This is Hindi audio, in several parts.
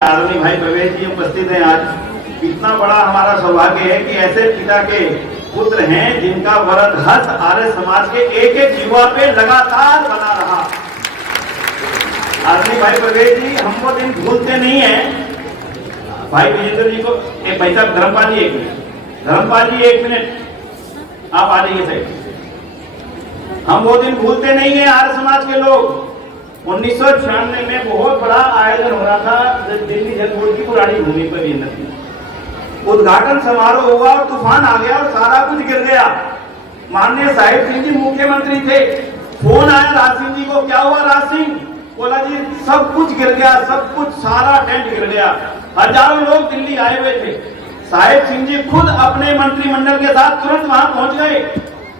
आदरणीय भाई प्रवेश जी उपस्थित हैं। आज कितना बड़ा हमारा सौभाग्य है कि ऐसे पिता के पुत्र हैं जिनका वरद हस्त आर्य समाज के एक एक युवा पे लगातार बना रहा। आदरणीय भाई प्रवेश जी हम वो दिन भूलते नहीं है। भाई विजेंद्र जी को एक भाई साहब धर्मपाल जी 1 मिनट, धर्मपाल जी 1 मिनट आप आ जाइए साहब। हम वो दिन भूलते नहीं है। आर्य समाज के लोग 1996 में बहुत बड़ा आयोजन हो रहा था दिल्ली जल बोर्ड की पुरानी भूमि पर भी। उद्घाटन समारोह हुआ और तूफान आ गया और सारा कुछ गिर गया। माननीय साहिब सिंह जी मुख्यमंत्री थे। फोन आया राज सिंह जी को, क्या हुआ राज सिंह? बोला जी सब कुछ गिर गया, सब कुछ, सारा टेंट गिर गया। हजारों लोग दिल्ली आए हुए थे। साहिब सिंह जी खुद अपने मंत्रिमंडल के साथ तुरंत वहां पहुंच गए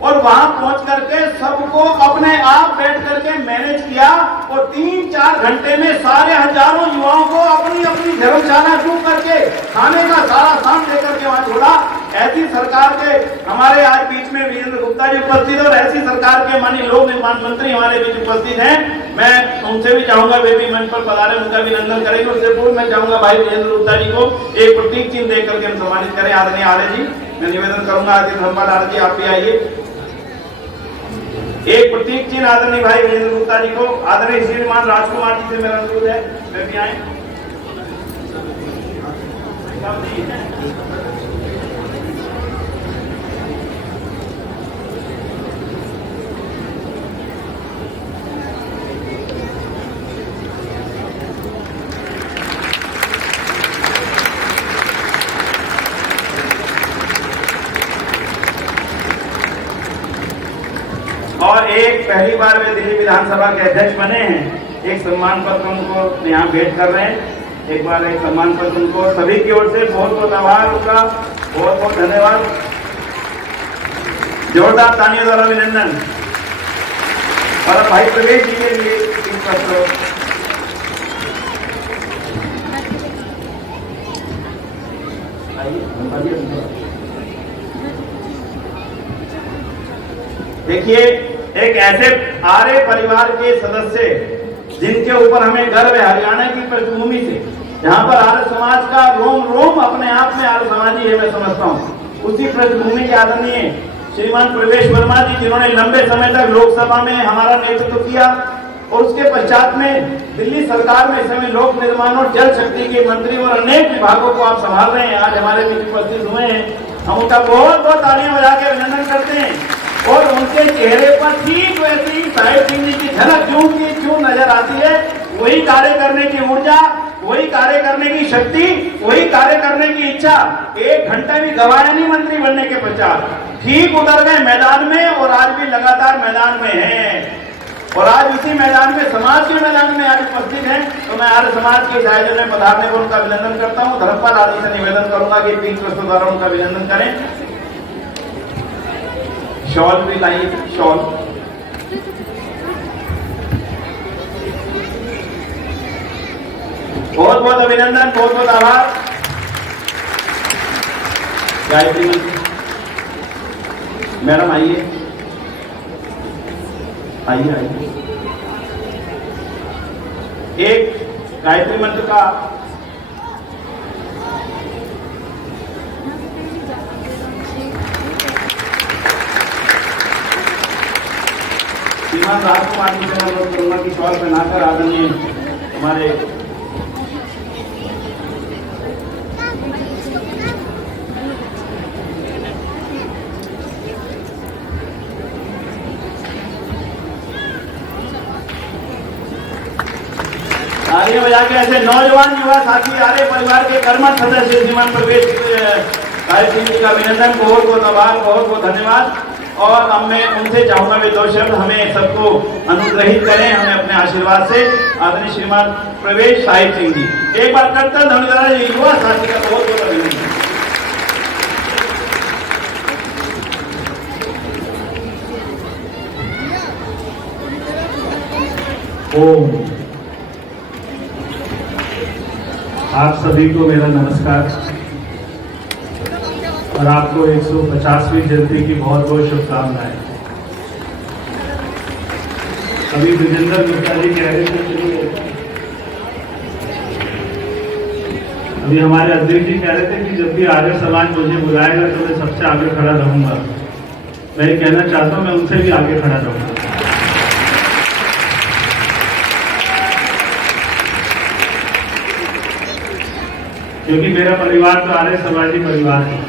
और वहां पहुंच करके सबको अपने आप बैठ करके मैनेज किया और 3-4 घंटे में सारे हजारों युवाओं को अपनी अपनी धर्मशाला चूक करके खाने का सारा सामान लेकर के वहां छोड़ा। ऐसी सरकार के हमारे आज बीच में वीरेंद्र गुप्ता जी उपस्थित और ऐसी सरकार के माननीय लोक निर्माण मंत्री हमारे बीच उपस्थित हैं। मैं उनसे भी चाहूंगा वे भी मंच पर पधारे, उनका अभिनंदन करेंगे। उससे पूर्व मैं चाहूंगा भाई वीरेंद्र गुप्ता जी को एक प्रतीक चिन्ह देकर करके हम सम्मानित करें। आदरणीय आर्य जी मैं निवेदन करूंगा, आदरणीय धर्मपाल आर्य जी आप भी आइए। एक प्रतीक चिन्ह आदरणीय भाई वीरेंद्र गुप्ता जी को। आदरणीय श्रीमान राजकुमार जी से मेरा अनुरोध है वे भी आए। और एक पहली बार वे दिल्ली विधानसभा के अध्यक्ष बने हैं। एक सम्मान पत्र उनको यहाँ भेंट कर रहे हैं। एक बार एक सम्मान पत्र उनको सभी की ओर से बहुत बहुत आभार, उनका बहुत बहुत धन्यवाद। जोरदार तालियों द्वारा अभिनंदन। और भाई प्रवेश जी के लिए इन पत्रों देखिए, एक ऐसे आर्य परिवार के सदस्य जिनके ऊपर हमें गर्व है, हरियाणा की पृष्ठभूमि से, जहां पर आर्य समाज का रोम रोम अपने आप में आर्य समाज ही है मैं समझता हूं। उसी पृष्ठभूमि के आदरणीय श्रीमान प्रवेश वर्मा जी जिन्होंने लंबे समय तक लोकसभा में हमारा नेतृत्व किया और उसके पश्चात में दिल्ली सरकार में इस समय लोक निर्माण और जल शक्ति के मंत्री और अनेक विभागों को आप संभाल रहे हैं, आज हमारे बीच उपस्थित हुए हैं। हम उनका बहुत बहुत तालियां बजा के अभिनंदन करते हैं। और उनके चेहरे पर ठीक वैसे ही साहिब सिंह जी की झलक जूं की क्यों नजर आती है। वही कार्य करने की ऊर्जा, वही कार्य करने की शक्ति, वही कार्य करने की इच्छा। 1 घंटा भी गवाया नहीं मंत्री बनने के पश्चात, ठीक उतर गए मैदान में और आज भी लगातार मैदान में हैं। और आज इसी मैदान में, समाज के मैदान में आज उपस्थित हैं। तो मैं आर्य समाज के इस आयोजन में पधारने पर उनका अभिनंदन करता हूँ। धर्मपाल आदि से निवेदन करूंगा कि पिंक प्रस्तुत द्वारा उनका अभिनंदन करें। शॉल भी लाइए, शॉल। बहुत बहुत अभिनंदन, बहुत बहुत आभार। गायत्री मंत्र मैडम आइए, आइए आइए। एक गायत्री मंत्र का श्रीमान राजकुमार जी से अनुरोध करूंगा कि शॉल पहनाकर आदरणीय हमारे तालियां बजा के ऐसे नौजवान युवा साथी आर्य परिवार के कर्मठ सदस्य श्रीमान प्रवेश साहिब सिंह जी का अभिनंदन, बहुत बहुत आभार, बहुत बहुत धन्यवाद। और अब मैं उनसे चाहूंगा वे 2 शब्द हमें सबको अनुग्रहित करें, हमें अपने आशीर्वाद से। आदरणीय श्रीमान प्रवेश साहिब सिंह जी, एक बार करतल ध्वनि द्वारा युवा साथी का बहुत बहुत अभिनंदन। ओम। आप सभी को मेरा नमस्कार और आपको 150वीं जयंती की बहुत बहुत शुभकामनाएं। अभी विजेंद्र गुप्ता जी कह रहे थे अभी हमारे अध्यक्ष जी कह रहे थे कि जब भी आर्य समाज मुझे बुलाएगा तो मैं सबसे आगे खड़ा रहूंगा। मैं ये कहना चाहता हूँ, मैं उनसे भी आगे खड़ा रहूंगा। क्योंकि मेरा परिवार तो आर्य समाजी परिवार है।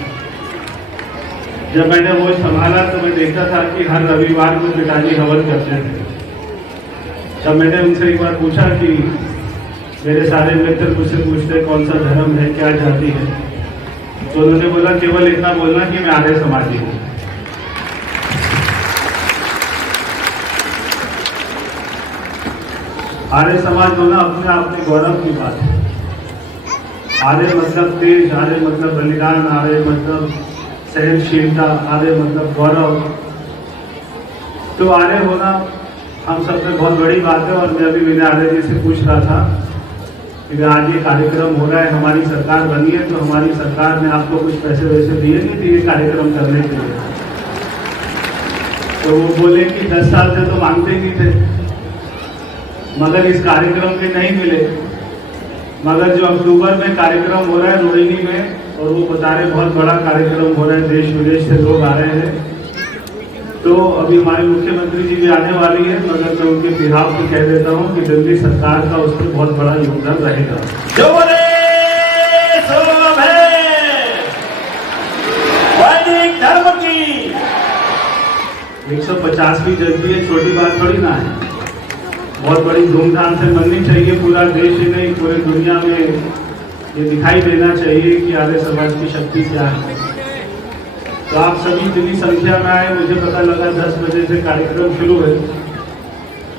जब मैंने वो संभाला तो मैं देखता था कि हर रविवार को पिताजी हवन करते थे। तब मैंने उनसे एक बार पूछा कि मेरे सारे मित्र मुझसे पूछते कौन सा धर्म है, क्या जाति है, तो उन्होंने बोला केवल इतना बोलना कि मैं आर्य समाजी हूँ। आर्य समाज होना अपने आप में गौरव की बात है। आर्य मतलब तेज, आर्य मतलब बलिदान, आर्य मतलब सहनशीलता, आर्य मतलब गौरव। तो आर्य होना हम सब में बहुत बड़ी बात है। और मैं अभी विनय आर्य जी से पूछ रहा था कि आज ये कार्यक्रम हो रहा है, हमारी सरकार बनी है, तो हमारी सरकार ने आपको कुछ पैसे वैसे दिए नहीं थे ये कार्यक्रम करने के लिए? तो वो बोले कि 10 साल से तो मांगते ही थे, मगर इस कार्यक्रम के नहीं मिले। मगर जो अक्टूबर में कार्यक्रम हो रहा है रोहिणी में, और वो बता रहे बहुत बड़ा कार्यक्रम हो रहा है, देश विदेश से लोग आ रहे हैं। तो अभी हमारे मुख्यमंत्री जी भी आने वाली है, मगर मैं उनके बिहाफ पे कह देता हूँ कि दिल्ली सरकार का उसमें बहुत बड़ा योगदान रहेगा। जो बोले सो वैदिक धर्म की 150वीं जयंती है, छोटी बात थोड़ी ना है। बहुत बड़ी धूमधाम से मननी चाहिए। पूरा देश ही नहीं, पूरे दुनिया में ये दिखाई देना चाहिए कि आर्य समाज की शक्ति क्या है। तो आप सभी इतनी संख्या में आए, मुझे पता लगा 10 बजे से कार्यक्रम शुरू है।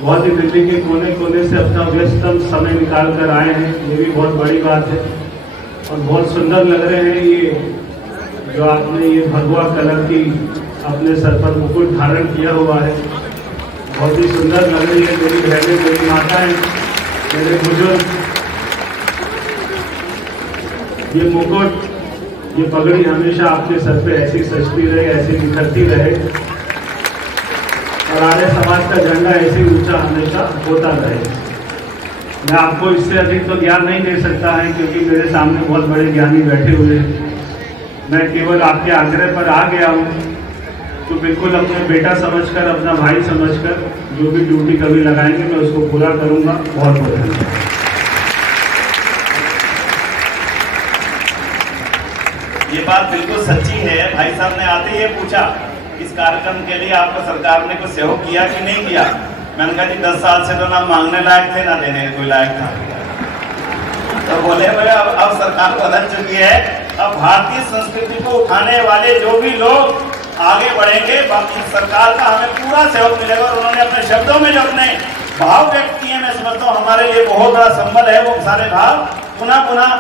बहुत ही दिल्ली के कोने कोने से अपना व्यस्ततम समय निकाल कर आए हैं, ये भी बहुत बड़ी बात है। और बहुत सुंदर लग रहे हैं ये जो आपने ये भगवा कलर की अपने सर पर मुकुट धारण किया हुआ है, बहुत ही सुंदर लग रही है। मेरी बहनें, मेरी माताएं, मेरे बुजुर्ग, ये मुकुट, ये पगड़ी हमेशा आपके सर पे ऐसी सजती रहे, ऐसी निखरती रहे, और आर्य समाज का झंडा ऐसे ऊंचा हमेशा होता रहे। मैं आपको इससे अधिक तो ज्ञान नहीं दे सकता है, क्योंकि मेरे सामने बहुत बड़े ज्ञानी बैठे हुए हैं। मैं केवल आपके आग्रह पर आ गया हूँ, तो बिल्कुल अपने बेटा समझकर, अपना भाई समझकर जो भी ड्यूटी कभी लगाएंगे मैं उसको पूरा करूँगा। बहुत बहुत धन्यवाद। ये बात बिल्कुल सच्ची है। भाई साहब ने आते ही पूछा इस कार्यक्रम के लिए आपको सरकार ने कुछ सहयोग किया कि नहीं किया। मैंने कहा जी 10 साल से तो ना मांगने लायक थे, ना देने कोई लायक था। तो बोले भैया अब सरकार बदल चुकी है, अब भारतीय संस्कृति को उठाने वाले जो भी लोग आगे बढ़ेंगे, बाकी सरकार का हमें पूरा सहयोग मिलेगा। और उन्होंने अपने शब्दों में जो अपने भाव व्यक्त किए, मैं समझता हूँ हमारे लिए बहुत बड़ा संबल है वो सारे भाव। पुनः पुनः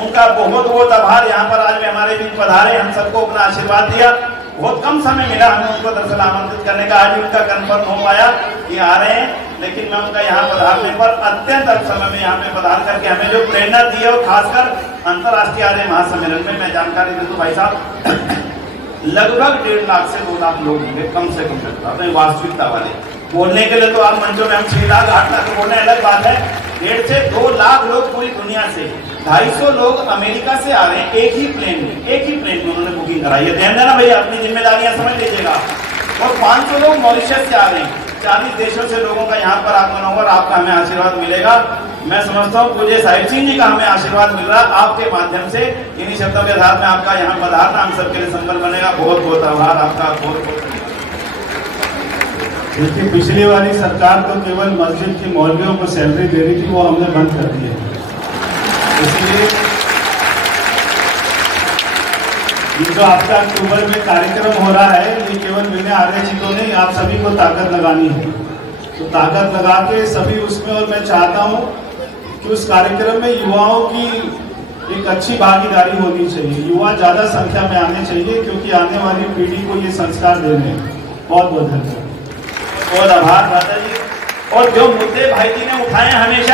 उनका बहुत बहुत आभार। यहाँ पर आज में हमारे बीच पधारे, हम सबको अपना आशीर्वाद दिया। बहुत कम समय मिला हमें उनको दरअसल आमंत्रित करने का। आज उनका कन्फर्म हो पाया कि आ रहे हैं, लेकिन मैं उनका यहाँ पधारने पर अत्यंत अल्प समय में यहाँ पे पधार करके हमें जो प्रेरणा दी है, और खासकर अंतर्राष्ट्रीय आर्य महासम्मेलन में मैं जानकारी दे दूं भाई साहब, लगभग 1.5 लाख से 2 लाख लोग होंगे कम से कम लगता है वास्तविकता वाले। बोलने के लिए तो आप मंचों में हम 6 लाख 8 लाख बोलने अलग बात है। 1.5 से 2 लाख लोग पूरी दुनिया से, 250 लोग अमेरिका से आ रहे हैं एक ही प्लेन में उन्होंने बुकिंग कराई है। ध्यान देना भैया, अपनी जिम्मेदारियां समझ लीजिएगा। और 500 लोग मॉरिशस से आ रहे हैं। 40 देशों से लोगों का यहाँ पर आगमन होगा और आपका हमें आशीर्वाद मिलेगा। मैं समझता हूँ पूज्य साहिब सिंह जी का हमें आशीर्वाद मिल रहा है आपके माध्यम से। इन्हीं शब्दों के साथ में आपका यहाँ पधारना हम सबके लिए संबल बनेगा। बहुत बहुत आभार आपका, बहुत बहुत। देखिए, पिछली वाली सरकार तो केवल मस्जिद की मौलवियों को सैलरी दे रही थी, वो हमने बंद कर दी है। इसलिए ये जो आपका अक्टूबर में कार्यक्रम हो रहा है, ये केवल विनय आर्य जी को नहीं, आप सभी को ताकत लगानी है। तो ताकत लगा के सभी उसमें, और मैं चाहता हूँ कि उस कार्यक्रम में युवाओं की एक अच्छी भागीदारी होनी चाहिए। युवा ज्यादा संख्या में आने चाहिए, क्योंकि आने वाली पीढ़ी को ये संस्कार देने हैं। बहुत बहुत धन्यवाद और आभार माता जी। और जो मुद्दे भाई जी ने उठाए हमेशा